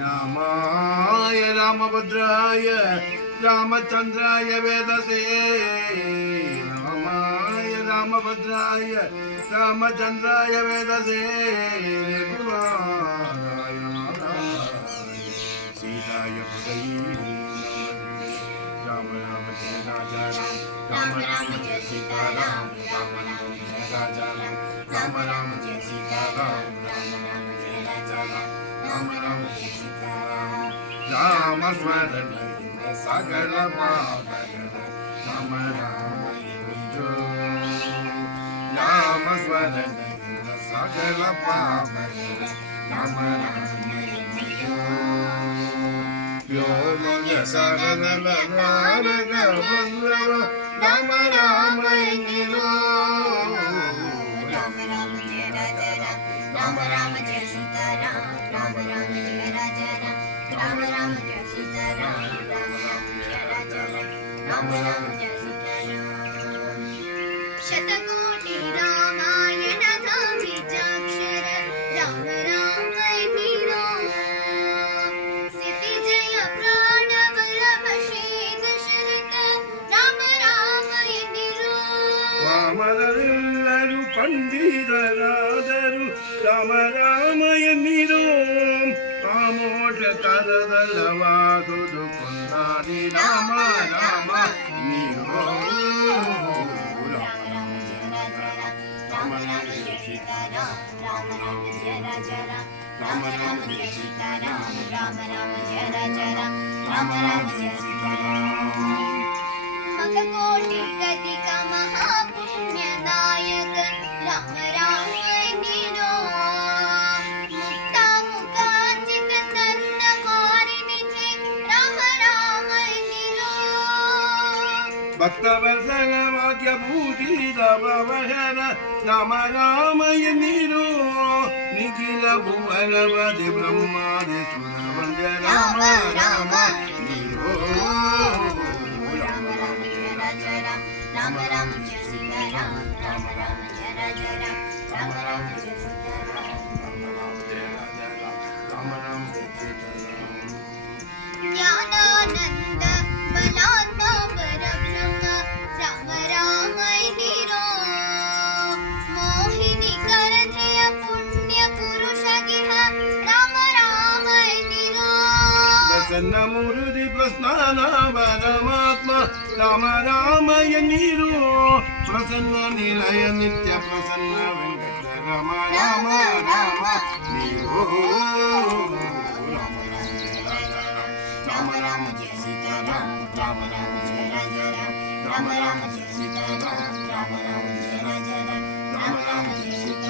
रामाय रामभद्राय रामचंद्राय वेदसे रामाय रामभद्राय रामचंद्राय वेदसे रघुराय सीताय राम राम जय राजा राम राम जय सीता राम राम जय राजा राम राम जय सीता राम राम जय राजा राम राम जय सीता राम स्मरण सगल राम राम राम स्मरण सगल राम राम व्योम सरल नारद वल्लभ राम राम राम राम जय राजा राम राम जय सीता राम राम जय राजा राम राम जय सीता राम राम जय राजा राम जय सीता शतकोटि रामायण बीजाक्षर राम राम नीरो सिति जय प्राण वल्लभ श्री दशरथ राम राम नीरो ವಾಮರೆಲ್ಲರೂ ಪಂಡಿತರಾದರು ರಾಮ ರಾಮ ಎನ್ನಿರೋ ಆಮೋಟ ತರದಲ್ಲವಾಗುವುದು ಕೊಂಡಾಡಿ ರಾಮ ರಾಮ ನೀರೋ राम राम जय सीता राम राम जय राजा राम राम जय सीता राम राम जय राजा राम जय सीता मखकोटि कदिक महापुण्यदायक राम राम नीरो मुक्ता मुकांचित तरुण कोरिनिधि राम राम नीरो ಭಕ್ತವತ್ಸಲ ವಾಕ್ಯ ಭೂಷಿತ ಭವಹರ ರಾಮ ರಾಮ ಎನ್ನಿರೋ ನಿಖಿಲ ಭುವನವತಿ ಬ್ರಹ್ಮಾದಿ ಸುರ ವಂದ್ಯ ರಾಮ ರಾಮ ನೀರೋ राम राम जय राजा राम राम जय सीता राम राम जय राजा राम राम जय सीता ज्ञानानंद बलात्मा परब्रह्म राम राम नीरो मोहिनी करधेय पुण्य पुरुष गिह राम राम नीरो ಪ್ರಸನ್ನ ಮೂರುದಿ ಪ್ರಸ್ನಾನ ಪರಮಾತ್ಮ ರಾಮ ರಾಮ ಎನ್ನಿರು ಪ್ರಸನ್ನ ನಿಲಯ ನಿತ್ಯ ಪ್ರಸನ್ನ ವೆಂಕಟ ರಾಮ ರಾಮ ರಾಮ ನೀರು ರಾಮ ರಾಮ ಜಯ ಸೀತಾ ರಾಮ ರಾಮ ಜಯ ರಾಜ ರಾಮ ರಾಮ ಜಯ ಸೀತಾ ರಾಮ ರಾಮ ಜಯ ರಾಜ ರಾಮ ಜಯ ಸೀತಾ